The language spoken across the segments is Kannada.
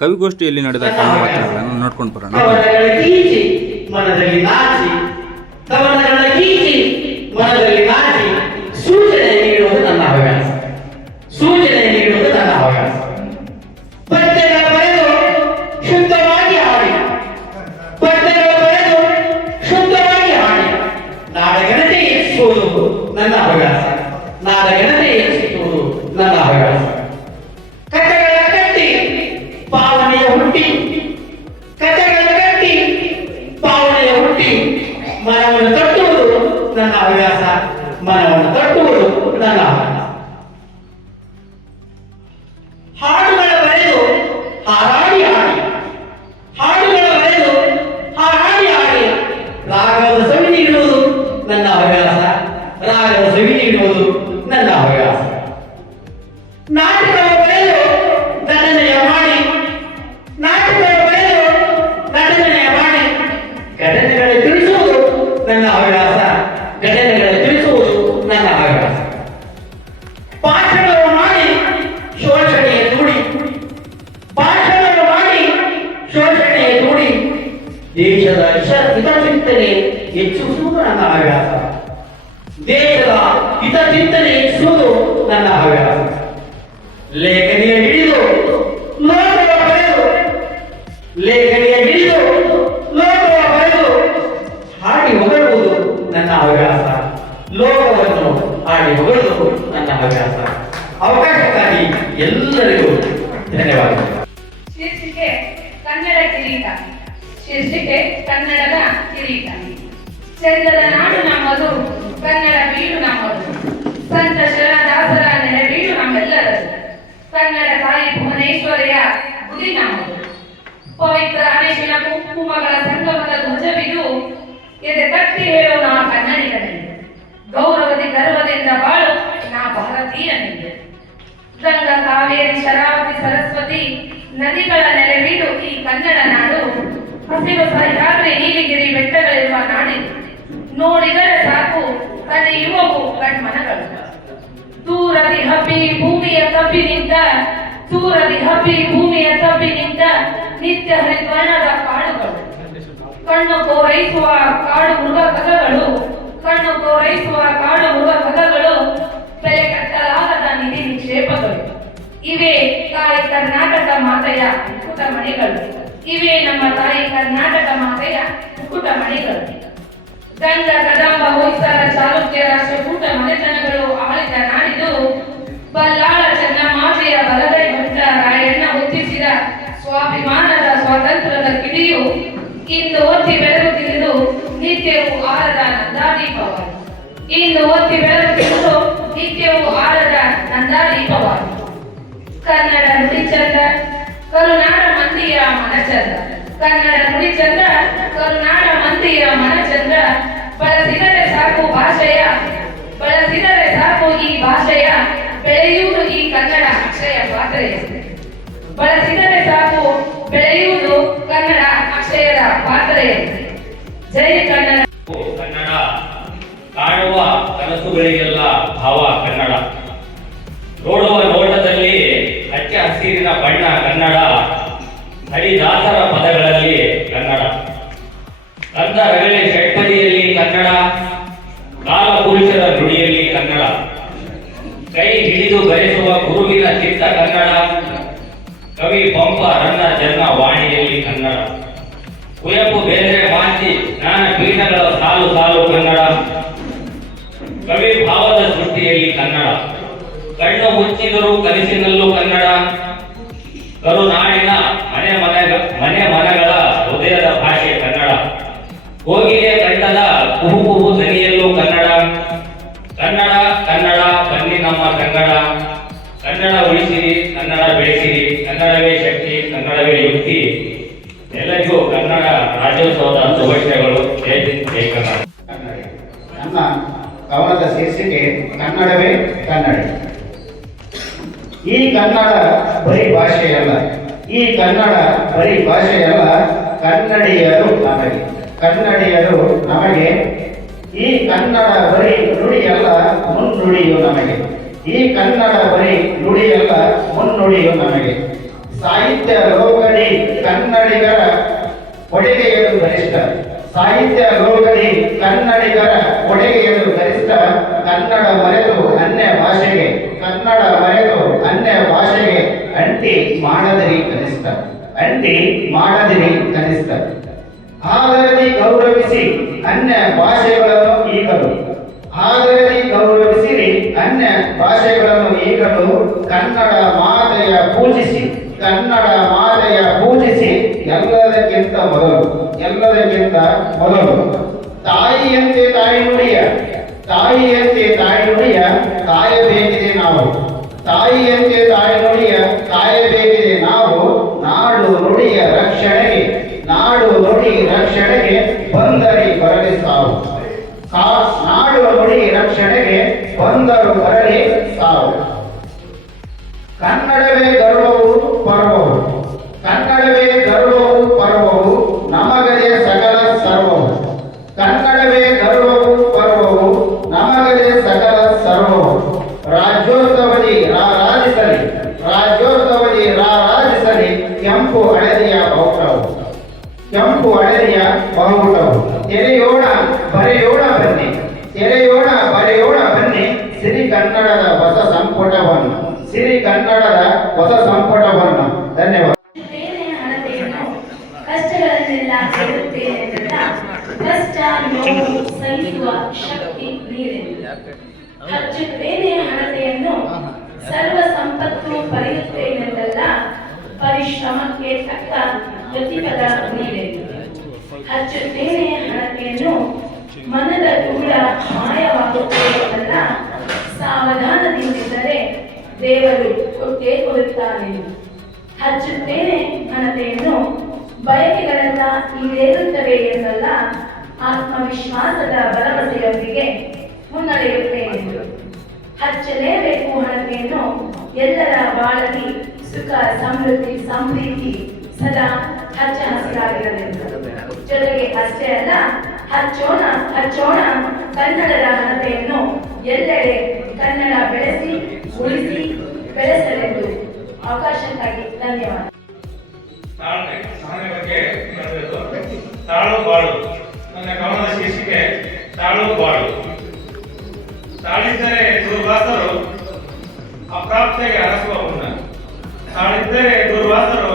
ಕವಿಗೋಷ್ಠಿಯಲ್ಲಿ ನಡೆದ ಮಾತುಗಳನ್ನು ನೋಡ್ಕೊಂಡು ಬರೋಣ. ಮನದಲ್ಲಿ ನಾಚಿ Mà các cô ấy. ಶೋಷಣೆಯ ದೂಡಿ ದೇಶದ ಹಿತ ಹಿತಚಿಂತನೆ ಹೆಚ್ಚಿಸುವುದು ನನ್ನ ಹವ್ಯಾಸ. ದೇಶದ ಹಿತಚಿಂತನೆ ಹೆಚ್ಚಿಸುವುದು ನನ್ನ ಹವ್ಯಾಸ. ಲೇಖನಿಯ ಹಿಡಿದು ಲೋಕವ ಲೇಖನಿಯ ಹಿಡಿದು ಬರೆದು ಹಾಡಿ ಹೊಗಳುವುದು ನನ್ನ ಹವ್ಯಾಸ. ಲೋಕವನ್ನು ಹಾಡಿ ಹೊಗಳುವುದು ನನ್ನ ಹವ್ಯಾಸ. ಅವಕಾಶಕ್ಕಾಗಿ ಎಲ್ಲರಿಗೂ ಧನ್ಯವಾದಗಳು. ಶೀರ್ಷಿಕೆ ಕನ್ನಡದ ಕಿರೀಟ ಚಂದದ ನಾಡು ನಮ್ಮದು, ಕನ್ನಡ ಬೀಡು ನಮ್ಮದು. ಸಂತ ಶರಣದಾಸರ ನೆರೆ ಬೀಡು ನಮ್ಮೆಲ್ಲರದು. ಕನ್ನಡ ತಾಯಿ ಭುವನೇಶ್ವರಿಯ ಗುಡಿ ನಮ್ಮದು. ಪವಿತ್ರ ಅನೇಶಿನ ಕುಂಕುಮಗಳ ಸಂಗಮದ ಧ್ವಜವಿದು, ಎದೆ ತಟ್ಟಿ ಹೇಳೋ ನಾ ಕನ್ನಡಿಗನೆಂದು. ಗೌರವದಿ ಗರ್ವದಿಂದ ಬಾಳು ನಾ ಭಾರತೀಯನೆಂದು. ಗಂಗಾ, ಕಾವೇರಿ, ಶರಾವತಿ, ಸರಸ್ವತಿ ನದಿಗಳ ನೆಲೆ ಬೀಡು ಈ ಕನ್ನಡ ನಾಡು. ಹಸಿರು ಸಹ್ಯಾದ್ರಿ ನೀಲಿಗಿರಿ ಬೆಟ್ಟಗಳಿರುವ ನಾಡಿದು ನೋಡಿದರೆ ಸಾಕು ಕಲಿಯುವವು ಕಣ್ಮನಗಳು ದೂರದಿ ಹಬ್ಬಿ ಭೂಮಿಯ ತಬ್ಬಿನಿಂದ ದೂರದಿ ಹಬ್ಬಿ ಭೂಮಿಯ ತಬ್ಬಿನಿಂದ ನಿತ್ಯ ಹರಿದ್ವರ್ಣದ ಕಾಡುಗಳು. ಕಣ್ಣು ಕೋರೈಸುವ ಕಾಡು ಮೃಗ ಕಥಗಳು, ಕಣ್ಣು ಕೋರೈಸುವ ಕಾಡು ಮೃಗ ಕಥಗಳು, ಬೆಲೆ ಕಟ್ಟಲಾಗದ ನಿಧಿ ನಿಕ್ಷೇಪಗಳು. ಇವೆ ತಾಯಿ ಕರ್ನಾಟಕ ಮಾತೆಯ ಅದ್ಭುತ ಮಣಿಗಳು. ಇವೇ ನಮ್ಮ ತಾಯಿ ಕರ್ನಾಟಕ ಮಾತೆಯ ಮುಕುಟ ಮಣಿಗಳು ಗಂಗ ಕದಂಬ, ಹೊಯ್ಸಳ, ಚಾಲುಕ್ಯ, ರಾಷ್ಟ್ರಕೂಟ, ಮನೆತನಗಳು ಆಳಿದ ನಾಡಿದು ಬಲ್ಲಾಳ ಚೆನ್ನಮ್ಮಾಜಿಯ ಬಲಗೈ ಭಟ್ಟ ರಾಯಣ್ಣ ಹೊತ್ತಿಸಿದ ಸ್ವಾಭಿಮಾನದ ಸ್ವಾತಂತ್ರ್ಯದ ಕಿಡಿಯು ಇಂದು ಒತ್ತಿ ಬೆಳಗುತ್ತಿರುವುದು ನಿತ್ಯವೂ ಆರದ ನಂದಾದೀಪವಾಗಿ ಇಂದು ಒತ್ತಿ ಬೆಳಗುತ್ತಿರುವುದು ನಿತ್ಯವೂ ಆರದ ನಂದಾದೀಪವಾಗಿ ಕನ್ನಡ ನುಡಿ ಚಂದ, ಕರುನಾಡ ಮಂದಿಯ ಮನ ಚಂದ ಕನ್ನಡ ನುಡಿ ಚಂದ್ರ ಕರುನಾಡ ಮಂತ್ರಿಯ ಮನ ಚಂದ ಬಳಸಿದರೆ ಸಾಕು ಭಾಷೆಯ, ಬಳಸಿದರೆ ಸಾಕು ಈ ಭಾಷೆಯ, ಬೆಳೆಯುವುದು ಈ ಕನ್ನಡ ಅಕ್ಷಯ ಪಾತ್ರೆ ಬಳಸಿದರೆ ಸಾಕು, ಬೆಳೆಯುವುದು ಕನ್ನಡ ಅಕ್ಷಯದ ಪಾತ್ರೆ ಜೈ ಕನ್ನಡ. ಕನ್ನಡ ಕಾಣುವ ಕನಸುಗಳಿಗೆಲ್ಲ ಭಾವ ಕನ್ನಡ. ನೋಡುವ ನೋಟದಲ್ಲಿ ಹಚ್ಚ ಹಸಿರಿನ ಬಣ್ಣ ಕನ್ನಡ. ಹರಿದಾಸರ ಪದಗಳಲ್ಲಿ ಕನ್ನಡ. ಕಂದ ರಗಳೆ ಷಟ್ಪದಿಯಲ್ಲಿ ಕನ್ನಡ ಕಾಲಪುರುಷರ ನುಡಿಯಲ್ಲಿ ಕನ್ನಡ. ಕೈ ಹಿಡಿದು ಬರೆಸುವ ಗುರುವಿನ ಚಿತ್ತ ಕನ್ನಡ. ಕವಿ ಪಂಪ ರನ್ನ ಜನ್ಮ ವಾಣಿಯಲ್ಲಿ ಕನ್ನಡ. ಕುವೆಂಪು ಬೇರೆ ಮಾಂಚಿ ಜ್ಞಾನ ಪೀಠಗಳ ಸಾಲು ಸಾಲು ಕನ್ನಡ. ಕವಿ ಭಾವದ ಸೃಷ್ಟಿಯಲ್ಲಿ ಕನ್ನಡ. ಕಣ್ಣು ಮುಚ್ಚಿದರೂ ಕನಸಿನಲ್ಲೂ ಕನ್ನಡ. ಕರುನಾಡಿನ ಮನೆ ಮನೆಗ ಮನೆ ಮನಗಳ ಹೃದಯದ ಭಾಷೆ ಕನ್ನಡ ಕೋಗಿಲೆ ಕಂಠದ ಕುಹು ದನಿಯಲ್ಲೂ ಕನ್ನಡ. ಕನ್ನಡ ಕನ್ನಡ, ಬನ್ನಿ ನಮ್ಮ ಕನ್ನಡ. ಕನ್ನಡ ಉಳಿಸಿರಿ, ಕನ್ನಡ ಬೆಳೆಸಿರಿ, ಕನ್ನಡವೇ ಶಕ್ತಿ, ಕನ್ನಡವೇ ಯುಕ್ತಿ. ಎಲ್ಲರಿಗೂ ಕನ್ನಡ ರಾಜ್ಯೋತ್ಸವದ ಶುಭಾಶಯಗಳು ಕನ್ನಡ. ಕನ್ನಡಿ. ನನ್ನ ಕವನದ ಶೀರ್ಷಿಕೆ ಕನ್ನಡವೇ ಕನ್ನಡ. ಈ ಕನ್ನಡ ಬರೀ ಭಾಷೆಯಲ್ಲ. ಈ ಕನ್ನಡ ಬರೀ ಭಾಷೆಯಲ್ಲ ಕನ್ನಡಿಯರು ನಮಗೆ ಕನ್ನಡಿಯರು ನಮಗೆ ಈ ಕನ್ನಡ ಬರಿ ನುಡಿಯಲ್ಲ ಮುನ್ನುಡಿಯು ನಮಗೆ. ಈ ಕನ್ನಡ ಬರಿ ನುಡಿಯಲ್ಲ ಮುನ್ನುಡಿಯು ನಮಗೆ. ಸಾಹಿತ್ಯ ಲೋಕದಿ ಕನ್ನಡಿಗರ ಕೊಡುಗೆಯದು ಗರಿಷ್ಠ. ಸಾಹಿತ್ಯ ಲೋಕದಿ ಕನ್ನಡಿಗರ ಕೊಡುಗೆಯದು ಗರಿಷ್ಠ. ಕನ್ನಡ ಮರೆತು ಅನ್ಯ ಭಾಷೆಗೆ, ಕನ್ನಡ ಮರೆತು ಅನ್ಯ ಭಾಷೆಗೆ, ಅಂಟಿ ಮಾಡದಿರಿ ಕನಿಷ್ಠ ಅಂಟಿ ಮಾಡದಿರಿ ಎಲ್ಲದಕ್ಕಿಂತ ಮೊದಲು. ತಾಯಿಯಂತೆ ತಾಯಿ ನುಡಿಯ, ತಾಯಿಯಂತೆ ತಾಯಿ ನುಡಿಯ ಕಾಯಬೇಕಿದೆ ನಾವು. ತಾಯಿಯಂತೆ ತಾಯಿ ನುಡಿಯ ಕಾಯಬೇಕಿದೆ ನಾವು. ನಾಡು ನುಡಿಯ ರಕ್ಷಣೆಗೆ, ನಾಡು ನುಡಿ ರಕ್ಷಣೆಗೆ ಕನ್ನಡದ ಹೊಸ ಸಂಪುಟವನ್ನು, ಸಿರಿ ಕನ್ನಡದ ಹೊಸ ಸಂಪುಟವನ್ನು. ಧನ್ಯವಾದ. ಕಷ್ಟಗಳನ್ನೆಲ್ಲ ಕಷ್ಟ, ನೋವು, ಸಹಿಸುವ ಶಕ್ತಿ ನೀರೆಂದು ಹಚ್ಚುತ್ತೇನೆ ಹಣತೆಯನ್ನು ಸರ್ವ ಸಂಪತ್ತು ಪಡೆಯುತ್ತೇನೆಂದಲ್ಲ, ಪರಿಶ್ರಮಕ್ಕೆ ತಕ್ಕ ಪ್ರತಿಫಲ ನೀಡೆಂದು ಹಚ್ಚುತ್ತೇನೆ ಹಣತೆಯನ್ನು ಮನದ ದೂರ ಮಾಯವಾಗುತ್ತೇನೆಂದಲ್ಲ ಸಾವಧಾನದಿಂದಿದ್ದರೆ ದೇವರು ಕೊಟ್ಟೇ ಕೊಡುತ್ತಾನೆ. ಹಚ್ಚುತ್ತೇನೆ ಹಣತೆಯನ್ನು ಬಯಕೆಗಳೆಲ್ಲ ಈಡೇರುತ್ತವೆ ಎಂದಲ್ಲ, ಆತ್ಮವಿಶ್ವಾಸದ ಭರವಸೆಯೊಂದಿಗೆ ಮುನ್ನಡೆಯುತ್ತೇನೆಂದು ಹಚ್ಚಲೇಬೇಕು ಹಣತೆಯನ್ನು ಎಲ್ಲರ ಬಾಳಲಿ ಸುಖ, ಸಮೃದ್ಧಿ ಸಮೃದ್ಧಿ ಸದಾ ಹಚ್ಚ ಹಸಿರಾಗಿರಲೆಂದು ಜೊತೆಗೆ ಅಷ್ಟೇ ಅಲ್ಲ, ಹಚ್ಚೋಣ ಹಚ್ಚೋಣ ಕನ್ನಡದ ಹಣತೆಯನ್ನು ಎಲ್ಲೆಡೆ ಕನ್ನಡ ಬೆಳೆಸಿ, ಉಳಿಸಿ, ಬೆಳೆಸಲೆಂದು ಅವಕಾಶಕ್ಕಾಗಿ ಧನ್ಯವಾದ. ತಾಳು ಬಾಳು. ನನ್ನ ಗಮನ ಶೀರ್ಷಿಕೆ, ತಾಳು ಬಾಳು. ತಾಳಿದ್ದರೆ ದುರ್ವಾಸರು ಅಪ್ರಾಪ್ತೆಗೆ ಹರಸುವ ಮುನ್ನ. ತಾಳಿದ್ದರೆ ದುರ್ವಾಸರು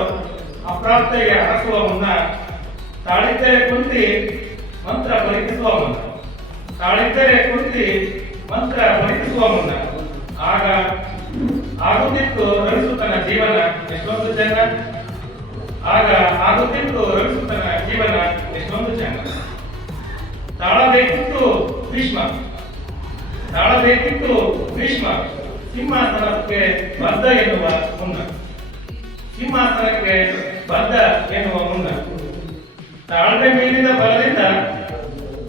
ಅಪ್ರಾಪ್ತೆಗೆ ಹರಸುವ ಮುನ್ನ. ತಾಳಿದ್ದರೆ ಕುಂತಿ ಮಂತ್ರ ಪರೀಕ್ಷಿಸುವ ಮುನ್ನ. ತಾಳಿದ್ದರೆ ಕುಂತಿ ಮಂತ್ರ ಪರೀಕ್ಷಿಸುವ ಮುನ್ನ ಆಗ ಆಗುತ್ತಿತ್ತು ತನ್ನ ಜೀವನ ಎಷ್ಟೊಂದು ಜನ? ಆಗ ಆಗುತ್ತಿತ್ತು ತನ್ನ ಜೀವನ ಎಷ್ಟೊಂದು ಚೆನ್ನ ತಾಳಬೇಕಿತ್ತು ಭೀಷ್ಮ. ತಾಳಬೇಕಿತ್ತು ಭೀಷ್ಮ. ಸಿಂಹಾಸನಕ್ಕೆ ಬದ್ಧ ಎನ್ನುವ ಮುನ್ನ. ಸಿಂಹಾಸನಕ್ಕೆ ಬದ್ಧ ಎನ್ನುವ ಮುನ್ನ. ತಾಳ್ಮೆ ಮೇಲಿನ ಬಲದಿಂದ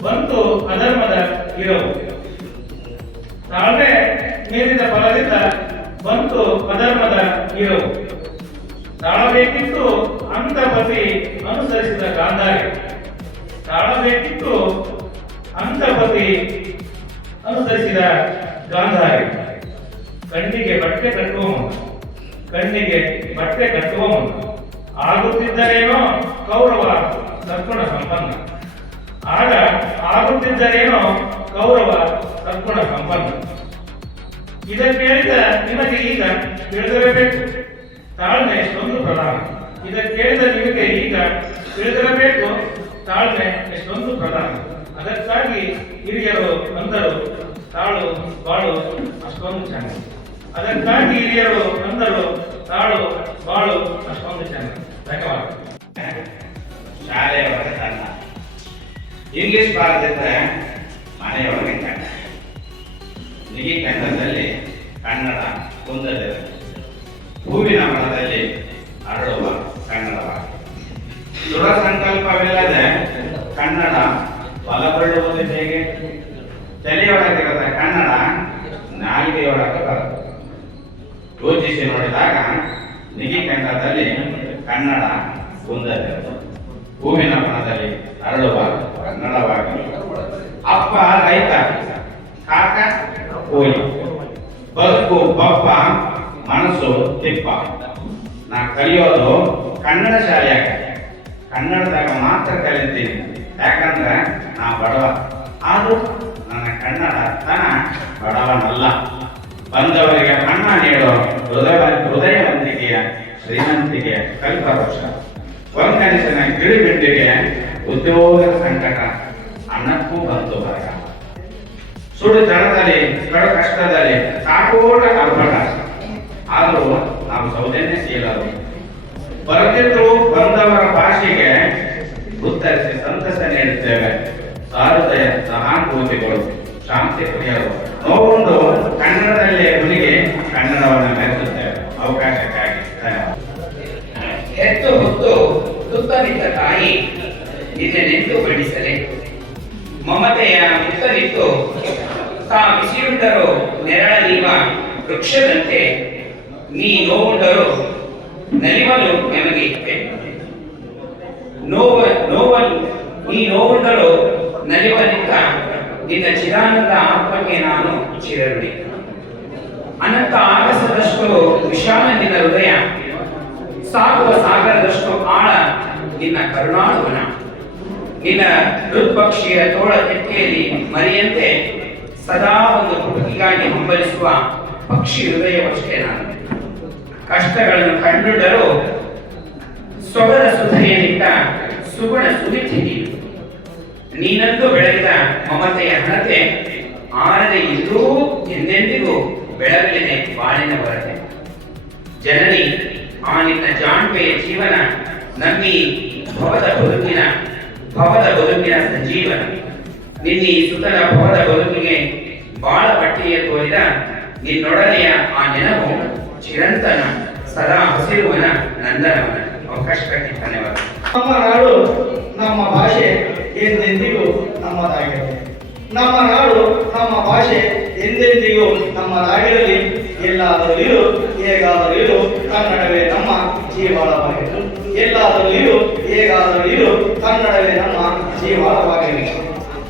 ಬಂತು ಅಧರ್ಮದ ಇರವು. ತಾಳ್ಮೆ ಮೇಲಿನ ಫಲದಿಂದ ಬಂತು ಅಧರ್ಮದ ಇರು ತಾಳಬೇಕಿತ್ತು ಅಂತಪತಿ ಅನುಸರಿಸಿದ ಗಾಂಧಾರಿ. ತಾಳಬೇಕಿತ್ತು ಅಂತಪತಿ ಅನುಸರಿಸಿದ ಗಾಂಧಾರಿ. ಕಣ್ಣಿಗೆ ಬಟ್ಟೆ ಕಟ್ಟುವ ಕಣ್ಣಿಗೆ ಬಟ್ಟೆ ಕಟ್ಟುವ ಆಗುತ್ತಿದ್ದರೇನೋ ಕೌರವ ಸರ್ಪಣ ಸಂಪನ್ನ. ಆಗ ಆಗುತ್ತಿದ್ದರೇನೋ ಕೌರವ ಸರ್ಪಣ ಸಂಪನ್ನ. ಇದನ್ನು ಕೇಳಿದ ನಿಮಗೆ ಈಗ ತಿಳಿದಿರಬೇಕು. ತಾಳ್ಮೆ ಎಷ್ಟೊಂದು ಪ್ರಧಾನ. ಇದನ್ನು ಕೇಳಿದ ನಿಮಗೆ ಈಗ ತಿಳಿದಿರಬೇಕು. ತಾಳ್ಮೆ ಎಷ್ಟೊಂದು ಪ್ರಧಾನ. ಅದಕ್ಕಾಗಿ ಹಿರಿಯರು ಅಂದರು, ತಾಳು, ಬಾಳು ಅಷ್ಟೊಂದು ಚೆನ್ನಾಗಿ. ಅದಕ್ಕಾಗಿ ಹಿರಿಯರು ಅಂದರು, ತಾಳು, ಬಾಳು ಅಷ್ಟೊಂದು ಚೆನ್ನಾಗಿ. ಧನ್ಯವಾದ. ಸಣ್ಣ ಇಂಗ್ಲಿಷ್ ಬಾರದಿದ್ರೆ ಮನೆಯೊಳಗೆ ಕನ್ನಡ ಕನ್ನಡದಲ್ಲಿ ಕನ್ನಡ ಕುಂದಲಿದೆ ಹೂವಿನ ಮನದಲ್ಲಿ ಅರಳುವ ಕನ್ನಡವಾಗಿದೆ ದೃಢ ಸಂಕಲ್ಪವಿಲ್ಲದೆ ಕನ್ನಡ ಬಲಗೊಳ್ಳುವುದು ಹೇಗೆ? ತಲೆಯೊಳಗಿರದ ಕನ್ನಡ ನಾಲಿಗೆಯೊಳಗೆ ಬರುತ್ತೆ. ಯೋಚಿಸಿ ನೋಡಿದಾಗ ನಿಗಿ ಕನ್ನಡದಲ್ಲಿ ಕನ್ನಡ ಕುಂದಲಿದೆ ಹೂವಿನ ಮನದಲ್ಲಿ ಅರಳುವ ಕನ್ನಡವಾಗಿ. ಅಪ್ಪ ರೈತ, ಕಾಕ ಕೋಳಿ. ಬದುಕು ಬಪ್ಪ, ಮನಸ್ಸು ತಿಪ್ಪ. ನಾ ಕಲಿಯೋದು ಕನ್ನಡ ಶಾಲೆಯಾಗ ಕನ್ನಡದಾಗ ಮಾತ್ರ ಕಲಿತೀನಿ. ಯಾಕಂದ್ರೆ ನಾ ಬಡವ. ಆದರೂ ನನ್ನ ಕನ್ನಡ ತನ ಬಡವನಲ್ಲ. ಬಂದವರಿಗೆ ಅನ್ನ ನೀಡೋ ಹೃದಯ, ಹೃದಯವಂತಿಕೆಯ ಶ್ರೀಮಂತಿಗೆ ಕಲ್ಪವೃಕ್ಷ. ಒಂದನಿಸಿನ ಗಿಳಿಬಿಟ್ಟಿಗೆ ಉದ್ಯೋಗ ಸಂಕಟ ಅನ್ನಕ್ಕೂ ಬಂತು ಬರಗಾಲ ಸುಡು ತಡದಲ್ಲಿ ಕಡು ಕಷ್ಟದಲ್ಲಿ ಸಾಕೋಟ ಅರ್ಪಟ ಆದರೂ ನಾವು ಸೌಜನ್ಯಶೀಲರು ಬರೆದಿದ್ರು ಬಂದವರ ಭಾಷೆಗೆ ಉತ್ತರಿಸಿ ಸಂತಸ ನೀಡುತ್ತೇವೆ. ಸಾರುದಯ ಸಹಾನುಭೂತಿಗಳು, ಶಾಂತಿ ಪ್ರಿಯರು. ನೋವೊಂದು ಕನ್ನಡದಲ್ಲೇ ಹುಲಿಗೆ ಕನ್ನಡವನ್ನು ಮೆರೆಸುತ್ತೇವೆ. ಅವಕಾಶಕ್ಕಾಗಿ ಧನ್ಯವಾದ. ಹೆತ್ತು ಹೊತ್ತು ನಿಂತ ತಾಯಿ ನಿನ್ನೆ ನಿಂತು ಬಡಿಸಲೆ ಮಮತೆಯ ಮುಕ್ತಲಿತ್ತು ತಾ ಬಿಸಿಯುಂಡರು ನೆರಳಲಿವ ವೃಕ್ಷದಂತೆ ನೀ ನೋವುಂಡರು ನಲಿವಲು ನಮಗೆ ನೋವ ನೋವಲು ನೀ ನೋವುಂಡರು ನಲಿವಲಿದ್ದ ನಿನ್ನ ಚಿರಾನಂದ ಆತ್ಮಕ್ಕೆ ನಾನು ಚಿರರುಡಿ ಅನಂತ ಆಗಸದಷ್ಟು ವಿಶಾಲ ನಿನ್ನ ಹೃದಯ, ಸಾಗುವ ಸಾಗರದಷ್ಟು ಆಳ ನಿನ್ನ ಕರುಣಾಳುವನ. ನಿನ್ನ ಹೃತ್ಪಕ್ಷಿಯ ತೋಳ ತೆಟ್ಟೆಯಲ್ಲಿ ಮರೆಯಂತೆ ಸದಾ ಒಂದು ಹುಡುಗಿಗಾಗಿ ಹಂಬಲಿಸುವ ಪಕ್ಷಿ ಹೃದಯವಷ್ಟೇ ನಾನು. ಕಷ್ಟಗಳನ್ನು ಕಂಡುಡರು ಸೊಗದ ಸುಧೆಯನ್ನಿಟ್ಟ ಸುಗುಣ ಸುಮಿತಿ ನೀನಂದು ಬೆಳಗಿದ ಮಮತೆಯ ಹಣತೆ ಆರದೆ ಇಂದೂ ಎಂದೆಂದಿಗೂ ಬೆಳಗಲಿದೆ ಬಾಳಿನ ಬರದೆ ಜನನಿ ಆ ನಿನ್ನ ಜಾಣ್ಮೆಯ ಜೀವನ ನಮ್ಮಿ ಭವದ ಬದುಕಿನ ಭವದ ಬದುಕಿನ ಸಂಜೀವನ ಈ ಸುತನ ಭವದ ಬದುಕಿಗೆ ಬಾಳ ಪಟ್ಟಿಯ ತೋರಿದ ನಿನ್ನೊಡನೆಯ ಆ ನೆನಪು ಚಿರಂತನ, ಸದಾ ಹಸಿರುವನ ನಂದನವನ. ಅವಕಾಶಕ್ಕಾಗಿ ಧನ್ಯವಾದ. ನಮ್ಮ ನಾಡು, ನಮ್ಮ ಭಾಷೆ ಎಂದೆಂದಿಗೂ ನಮ್ಮದಾಗಿರಲಿ. ನಮ್ಮ ನಾಡು, ನಮ್ಮ ಭಾಷೆ ಎಂದೆಂದಿಗೂ ನಮ್ಮದಾಗಿರಲಿ. ಎಲ್ಲಾದರೂ ಇರು, ಹೇಗಾದರೂ ಇರು, ಕನ್ನಡವೇ ನಮ್ಮ ಜೀವಾಳವಾಗಿರು ಎಲ್ಲಾದರೂ ಇರು, ಹೇಗಾದರೂ ಇರು, ಕನ್ನಡವೇ ನಮ್ಮ ಜೀವಾಳವಾಗಿರಲಿ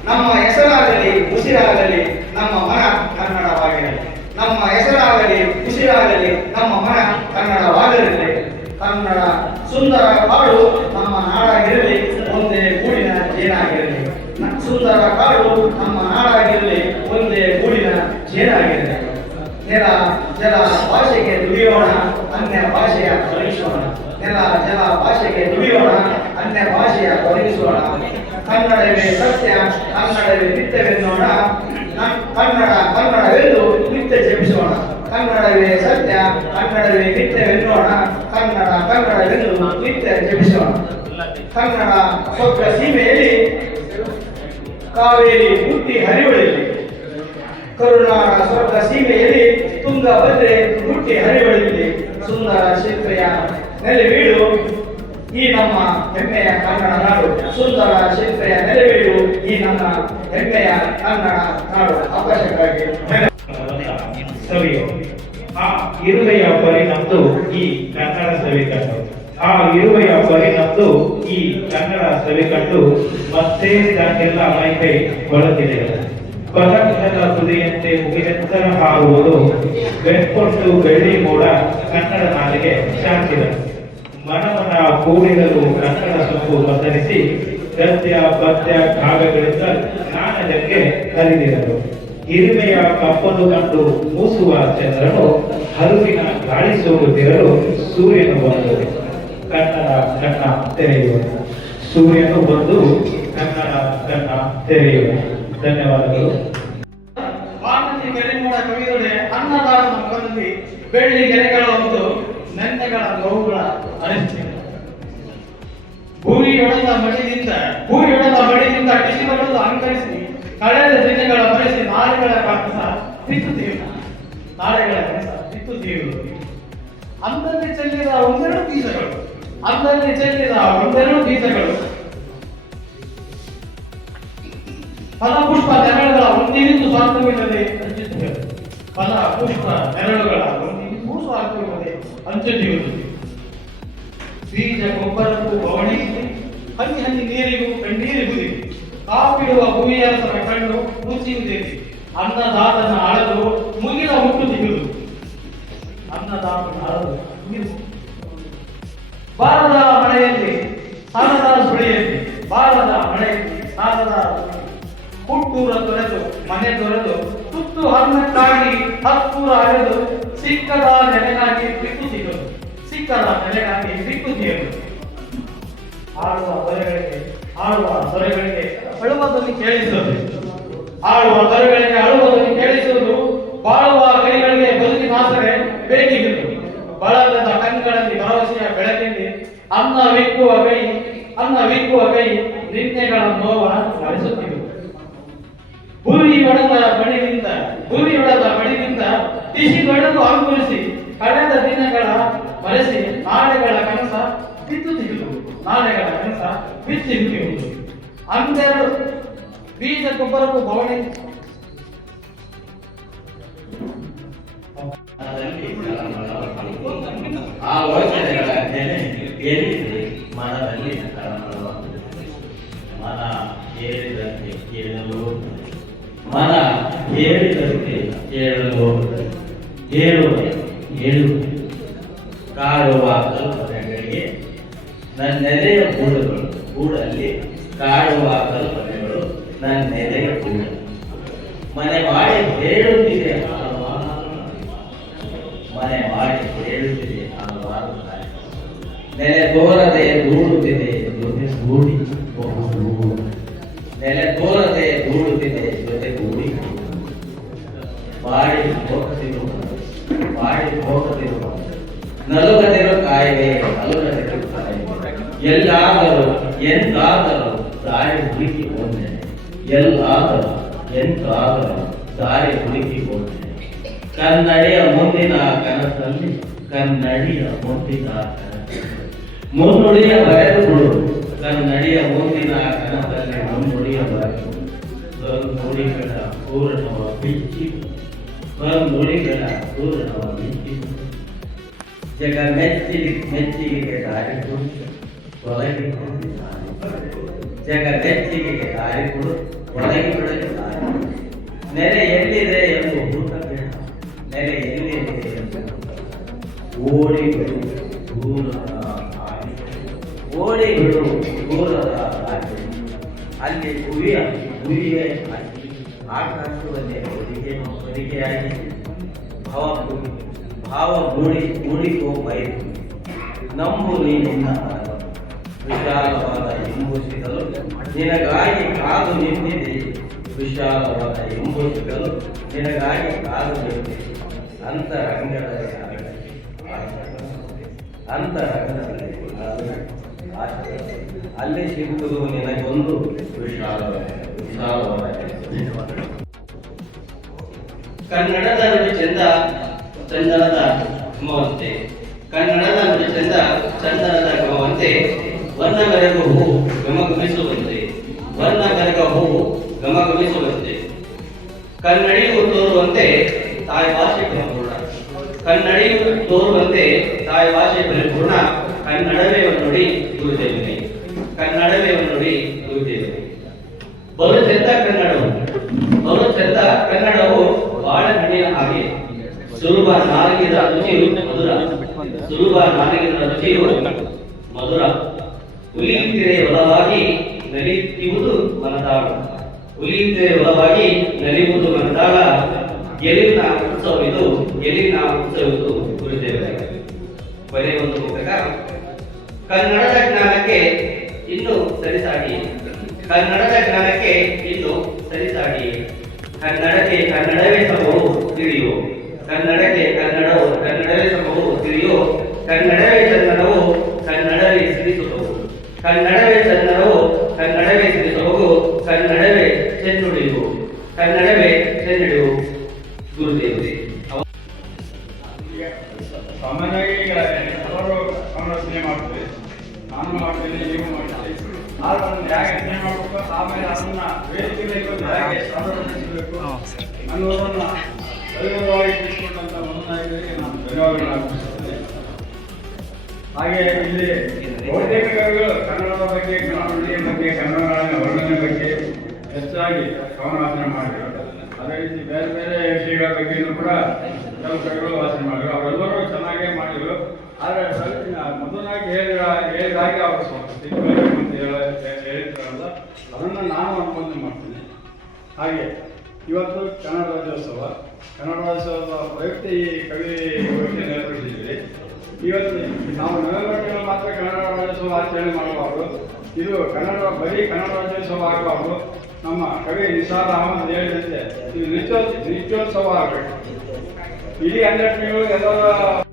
ನಮ್ಮ ಹೆಸರಾಗಲಿ ಉಸಿರಾಗಲಿ, ನಮ್ಮ ಮನ ಕನ್ನಡವಾಗಿರಲಿ. ನಮ್ಮ ಹೆಸರಾಗಲಿ ಉಸಿರಾಗಲಿ, ನಮ್ಮ ಮನ ಕನ್ನಡವಾಗಿರಲಿ. ಕನ್ನಡ ಸುಂದರ ಕಾಡು ನಮ್ಮ ನಾಡಾಗಿರಲಿ, ಒಂದೇ ಗೂಡಿನ ಜೇನಾಗಿರಲಿ. ಸುಂದರ ಕಾಡು ನಮ್ಮ ನಾಡಾಗಿರಲಿ, ಒಂದೇ ಗೂಡಿನ ಜೇನಾಗಿರಲಿ. ನೆಲ, ಜಲ, ಭಾಷೆಗೆ ದುಡಿಯೋಣ, ಅನ್ಯ ಭಾಷೆಯ ತೊಲಗಿಸೋಣ ಜಲ ಭಾಷೆಗೆ ದುಡಿಯೋಣ, ಅನ್ಯ ಭಾಷೆಯ ತೊಲಗಿಸೋಣ ಕನ್ನಡವೇ ಸತ್ಯ, ಕನ್ನಡವೇ ನಿತ್ಯವೆನ್ನೋಣ. ಕನ್ನಡ, ಕನ್ನಡವೆಂದು ನಿತ್ಯ ಜಪಿಸೋಣ. ಕನ್ನಡವೇ ಸತ್ಯ, ಕನ್ನಡವೇ ನಿತ್ಯವೆನ್ನೋಣ. ಕನ್ನಡ, ಕನ್ನಡವೆಂದು ನಿತ್ಯ ಜಪಿಸೋಣ. ಕನ್ನಡ ಸ್ವಪ್ನ ಸೀಮೆಯಲ್ಲಿ, ಕಾವೇರಿ ಹುಟ್ಟಿ ಹರಿವಳಿಲಿ ಕರುನಾಡ ಸ್ವರ್ಗ ಸೀಮೆಯಲ್ಲಿ ತುಂಗಭದ್ರೆ ಹುಟ್ಟಿ ಹರಿವಳಿಲಿ ಸುಂದರ ಶಿಲ್ಪೆಯ ನೆಲೆವೀಡು ಈ ನಮ್ಮ ಹೆಮ್ಮೆಯ ಕನ್ನಡ ನಾಡು, ಸುಂದರ ಶಿಲ್ಪೆಯ ನೆಲೆವೀಡು ಈ ನಮ್ಮ ಹೆಮ್ಮೆಯ ಕನ್ನಡ ನಾಡು ಅವಕಾಶಕ್ಕಾಗಿ ಸವಿಯು. ಆ ಇರುವೆಯ ಪರಿಣಮ್ದು ಈ ಕನ್ನಡ ಸವಿಕಟ್ಟು. ಆ ಇರುವೆಯ ಪರಿಣಮ್ದು ಈ ಕನ್ನಡ ಸವಿಕಟ್ಟು. ಮತ್ತೆ ತನ್ನೆಲ್ಲ ಮೈಕೈ ಬಳಕಿದೆ ಪದಕ್ಷದ ತುದಿಯಂತೆ ಮುಗಿಲೆತ್ತರ ಹಾರುವುದು. ಬೆಟ್ಕೊಟ್ಟು ಬೆಳ್ಳಿ ಮೋಡ ಕನ್ನಡ ನಾಡಿಗೆ ಶಾಂತಿದ. ಮನಮನ ಕೂಡಿರಲು ಕನ್ನಡ ಸೊಪ್ಪು ಬದಲಿಸಿ ಗದ್ಯ, ಪದ್ಯ ಭಾಗಗಳಿಂದ ಜ್ಞಾನಜಕ್ಕೆ ಹರಿದಿರಲು ಇರುವೆಯ ಕಪ್ಪಲು ಕಂಡು ಮೂಸುವ ಚಂದ್ರನು ಹರುವಿನ ಗಾಳಿ ಸೋಗುತ್ತಿರಲು ಸೂರ್ಯನು ಬಂದು ಕನ್ನಡ ಕಣ್ಣ ತೆರೆಯುವ. ಸೂರ್ಯನು ಬಂದು ಕನ್ನಡ ಕಣ್ಣ ತೆರೆಯುವ. ಧನ್ಯವಾದಗಳು. ಬೆಳ್ಳಿ ಗೆರೆಗಳ ಒಂದು ನೆನ್ನೆಗಳ ನೋವುಗಳ ಅನಿಸ್ತಿದೆ ಭೂಮಿಯೊಡದ ಮಡಿಯಿಂದ ಭೂಮಿಯೊಡದ ಮಡಿಯಿಂದ ಕಿಸಿಗಳನ್ನು ಅಲಂಕರಿಸಿ ಕಳೆದ ದಿನಗಳ ಬಳಸಿ ನಾಳೆಗಳ ಕನಸ ತಿತ್ತುತ್ತೀವಿ ನಾಳೆಗಳ ಕನಸ ತಿತ್ತುತ್ತೀವಿ ಅಂದಲ್ಲಿ ಚೆಲ್ಲಿದ ಒಂದೆರಡು ಬೀಜಗಳು, ಅಂದಲ್ಲಿ ಚೆಲ್ಲಿದ ಒಂದೆರಡು ಬೀಜಗಳು. ಫಲಪುಷ್ಪ ನೆರಳುಗಳ ಒಂದಿನಿಂದ ಸ್ವಾರ್ಥವಿಲ್ಲದೆ ಫಲ ಪುಷ್ಪ ನೆರಳುಗಳ ಒಂದಿನಿಂದೂ ಸ್ವಾರ್ಥವಿಲ್ಲದೆ ಹಂಚುತ್ತಿರುವುದು ಬೀಜ ಗೊಬ್ಬರಕ್ಕೂ ಬವಣಿ, ಹನಿ ಹನಿ ನೀರಿಗೂ ಕಣ್ಣೀರಿಗುದಿ. ಕಾಪಿಡುವ ಭೂಮಿಯರಸರ ಕಣ್ಣು ಮುಚ್ಚಿಯುವುದಿದೆ ಅನ್ನದಾತನ ಅಳಲು ಮುಗಿದ ಹುಟ್ಟು ದಿಗುದು. ಅನ್ನದಾತನ ಅಳಲು ಬಾರದ ಮಳೆಯಲ್ಲಿ, ಸಾಲದ ಸುಳಿಯಲ್ಲಿ ಬಾರದ ಮಳೆಯಲ್ಲಿ, ಸಾಲದ ಹುಟ್ಟೂರ ತೊರೆದು, ಮನೆ ತೊರೆದು ತುತ್ತು ಹಣ್ಣಕ್ಕಾಗಿ ಹತ್ತೂರ ಅರೆದು ಸಿಕ್ಕದ ನೆಲೆಗಾಗಿ ಸಿಗಲು ಸಿಕ್ಕದ ನೆಲೆಗಾಗಿ ಬಿಟ್ಟು ಆಳುವ ದೊರೆಗಳಿಗೆ ಆಡುವ ದೊರೆಗಳಿಗೆ ಅಳುವುದನ್ನು ಕೇಳಿಸುವುದು. ಆಡುವ ದೊರೆಗಳಿಗೆ ಅಳುವುದನ್ನು ಕೇಳಿಸುವುದು, ಬಾಳುವ ಕೈಗಳಿಗೆ ಬದುಕಿನಾಸರೆ ಬೇಕಿದ್ದು ಬಳಗದ ಕಣ್ಣುಗಳಲ್ಲಿ ಭರವಸೆಯ ಬೆಳಕಿನಲ್ಲಿ ಅನ್ನ ವಿಕ್ಕುವ ಕೈ, ಅನ್ನ ವಿಕ್ಕುವ ಕೈ ನಿನ್ನೆಗಳ ನೋವ ನಡೆಸುತ್ತಿದ್ದು ಭೂಮಿ ಒಡೆದ ಬಡಿದಿಂದ ಭೂಮಿ ಒಡೆದ ಬಡಿದಿಂದ ತಿಸಿ ಅನುಭವಿಸಿ ಕಳೆದ ದಿನಗಳ ಬಳಸಿ ನಾಳೆಗಳ ಕನಸ ಬಿತ್ತು ತೆಗೆದು ನಾಳೆಗಳ ಕನಸ ಬಿತ್ತಿ ಮುಗಿಯುವುದು ಅಂದೆರಡು ಬೀಜ ಗೊಬ್ಬರಕ್ಕೂ ಬವಣೆ ಆ ಮನದಲ್ಲಿ. ಮನ ಹೇಳಿದಂತೆ ಕೇಳಲು ಮನ ಹೇಳಿದಂತೆ ಕೇಳಲು ಹೇಳುವ, ಹೇಳು. ಕಾಡುವ ಕಲ್ಪನೆಗಳಿಗೆ ನನ್ನೆದೆಯ ಗೂಡುಗಳು, ಗೂಡಲ್ಲಿ ಕಾಡುವ ಕಲ್ಪನೆಗಳು ನನ್ನೆದೆಯ ಗೂಡು. ಮನೆ ಮಾಡಿ ಹೇಳುತ್ತಿದೆ ಮನೆ ಮಾಡಿ ಹೇಳುತ್ತಿದೆ ಹಲವಾರು. ನೆಲೆ ತೋರದೆ ದೂಡುತ್ತಿದೆ ಜೊತೆ ಗೂಡಿ. ನೆಲೆ ತೋರದೆ ದೂಡುತ್ತಿದೆ ಜೊತೆ ಗೂಡಿ. ಬಾಡಿ ಹೋಗದಿರು ಬಾಡಿ ಹೋಗದಿರುವ ನಲುಗದಿರೋ ಕಾಯಿಲೆ ನಲುಗದಿರೋ ಕಾಯಿಲೆ. ಎಲ್ಲಾದರೂ ಎಂತಾದರೂ ದಾರಿ ಹುಡುಕಿ ಹೋದೆ ಎಲ್ಲಾದರೂ ಎಂತಾದರೂ ದಾರಿ ಹುಡುಕಿ ಹೋದೆ ಕನ್ನಡಿಯ ಮುಂದಿನ ಕನಸಲ್ಲಿ, ಕನ್ನಡಿಯ ಮುಂದಿನ ಕನಸಲ್ಲಿ. ಮುನ್ನುಡಿಯ ಬರೆದು ಬಿಡು ಕನ್ನಡಿಯ ಮುಂದಿನ ಕನಸಲ್ಲಿ ಮುನ್ನುಡಿಯ ಬರೆದು ನುಡಿಗಳ ಪೂರ್ಣವ ಬಿಚ್ಚಿ ನುಡಿಗಳ ಪೂರ್ಣವ ಬಿಚ್ಚಿ ಜಗ ಮೆಚ್ಚಿಗೆ ಮೆಚ್ಚಿಗೆ ದಾರಿ ಕೊಡು ಒಳಗೆ ದಾರಿ ಜಗ ಮೆಚ್ಚಿಗೆ ದಾರಿ ಕೊಡು ಒಳಗೆ ಬಿಡಲು ದಾರಿ ಕೊಡು. ನೆರೆ ಎಲ್ಲಿದೆ ಎಂದು ಹುಡುಕಬೇಡ ನೆರೆ ಎಲ್ಲಿದೆ ಎಂದು ಓಡಿ ಬಿಡು ದೂರದ ಹಾಗೆ. ಓಡಿ ಬಿಡು ದೂರದ ಹಾಗೆ. ಅಲ್ಲಿ ಗುರಿಯ ಗುರಿಯೇ ಹಾಕಿ ಆಕಾಶವನ್ನೇ ಹೊದಿಕೆ ಹೊದಿಕೆಯಾಗಿ ಭಾವ ಭಾವ ಮೂಡಿ, ಮೂಡಿಕೋ ಬಯಲು ನಂಬು ನೀ ನಿನ್ನ ಮನವನ್ನು. ವಿಶಾಲವಾದ ಎಂಬುಸಿಗಲು ನಿನಗಾಗಿ ಕಾದು ನಿಂತಿದೆ. ವಿಶಾಲವಾದ ಎಂಬುಸಿಗಲು ನಿನಗಾಗಿ ಕಾದು ನಿಂತಿದೆ. ಅಂತರಂಗದಲ್ಲಿ ಅಂತರಂಗದಲ್ಲಿ. ಅಲ್ಲಿ ಸಿಗುವುದು ನಿನಗೊಂದು ವಿಶಾಲವಾದ ವಿಶಾಲವಾದ ಕನ್ನಡದಲ್ಲಿ ಚಂದ ಚಂದನದ ಗಮವಂತೆ ಕನ್ನಡದ ನುಡಿ ಚಂದ ಚಂದನದ ಗಮವಂತೆ ವರ್ಣ ಗರಗ ಹೂ ಗಮಗಮಿಸುವಂತೆ. ವರ್ಣ ಗರಗ ಹೂ ಗಮಗಮಿಸುವಂತೆ. ಕನ್ನಡಿಯು ತೋರುವಂತೆ ತಾಯಿ ಭಾಷೆ ಪರಿಪೂರ್ಣ. ಕನ್ನಡಿಯು ತೋರುವಂತೆ ತಾಯಿ ಭಾಷೆ ಪರಿಪೂರ್ಣ. ಕನ್ನಡವೇ ನುಡಿ ಗುರುದೇವನೇ ಕನ್ನಡವೇ ನುಡಿ ಗುರುದೇವನೇ ಬಲು ಚೆಂದ ಕನ್ನಡವು. ಬಲು ಚೆಂದ ಕನ್ನಡವು ಬಾಳ ಹಣ್ಣಿನ ಹಾಗೆ. ಸುಲಭ ನಾಲಿಗೆದ ರುಚಿಯು ಮಧುರ. ಸುಲಭ ನಾಲಿಗೆದ ರುಚಿಯು ಮಧುರ. ಉಲಿಯುತ್ತಿರೆ ಒಲವಾಗಿ ನಲಿಯುವುದು ಮನದಾಳ ಉಲಿಯುತ್ತಿರೆ ಒಲವಾಗಿ ನಲಿಯುವುದು ಮನದಾಳ ಗೆಲುವಿನ ಉತ್ಸವವಿದು ಗೆಲುವಿನ ಉತ್ಸವವಿದು ಗುರುದೇವರ. ಕೊನೆ ಒಂದು ಪುಸ್ತಕ. ಕನ್ನಡದ ಜ್ಞಾನಕ್ಕೆ ಇನ್ನು ಸರಿಸಾಗಿ. ಕನ್ನಡದ ಜ್ಞಾನಕ್ಕೆ ಇನ್ನು ಸರಿಸಾಗಿ. ಕನ್ನಡಕ್ಕೆ ಕನ್ನಡವೇ ತಿಳಿಯು ಕನ್ನಡಕ್ಕೆ ಕನ್ನಡವು ಕನ್ನಡವೇ ಸಮವು ತಿಳಿಯು ಕನ್ನಡವೇ ಕವನವಾಚನೆ ಮಾಡಿದರು. ಅದೇ ರೀತಿ ಬೇರೆ ಬೇರೆ ವಿಷಯಗಳ ಬಗ್ಗೆಯೂ ಕೂಡ ಕೆಲವು ಕಡೆಗಳು ವಾಚನೆ ಮಾಡಿದರು. ಅವರೆಲ್ಲರೂ ಚೆನ್ನಾಗೇ ಮಾಡಿದ್ರು. ಆದರೆ ಮೊದಲಾಗಿ ಹೇಳಿದ ಹೇಳಿದ ಹಾಗೆ ಅವರು ಅಂತ ಹೇಳ ಹೇಳಿದ್ರಲ್ಲ, ಅದನ್ನು ನಾನು ಅನುಮೋದನೆ ಮಾಡ್ತೀನಿ. ಹಾಗೆ, ಇವತ್ತು ಕನ್ನಡ ರಾಜ್ಯೋತ್ಸವ. ಕನ್ನಡ ರಾಜ್ಯೋತ್ಸವದ ಪ್ರಯುಕ್ತ ಈ ಕವಿ ಗೋಷ್ಠಿಯನ್ನು ಏರ್ಪಡಿಸಿದ್ದೀವಿ ಇವತ್ತು ನಾವು ನವೆಂಬರ್ ತಿಂಗಳು ಮಾತ್ರ ಕನ್ನಡ ರಾಜ್ಯೋತ್ಸವ ಆಚರಣೆ ಮಾಡಬಾರ್ದು ಇದು ಕನ್ನಡ, ಬರೀ ಕನ್ನಡ ರಾಜ್ಯೋತ್ಸವ ಆಗಬಾರ್ದು ನಮ್ಮ ಕವಿ ನಿಸಾರ್ ಅಹಮದ್ ಹೇಳಿದಂತೆ ನಿತ್ಯೋತ್ಸವ ನಿತ್ಯೋತ್ಸವ ಆಗಬೇಕು. ಇಡೀ ಹನ್ನೆರಡು ತಿಂಗಳು ಎಲ್ಲರ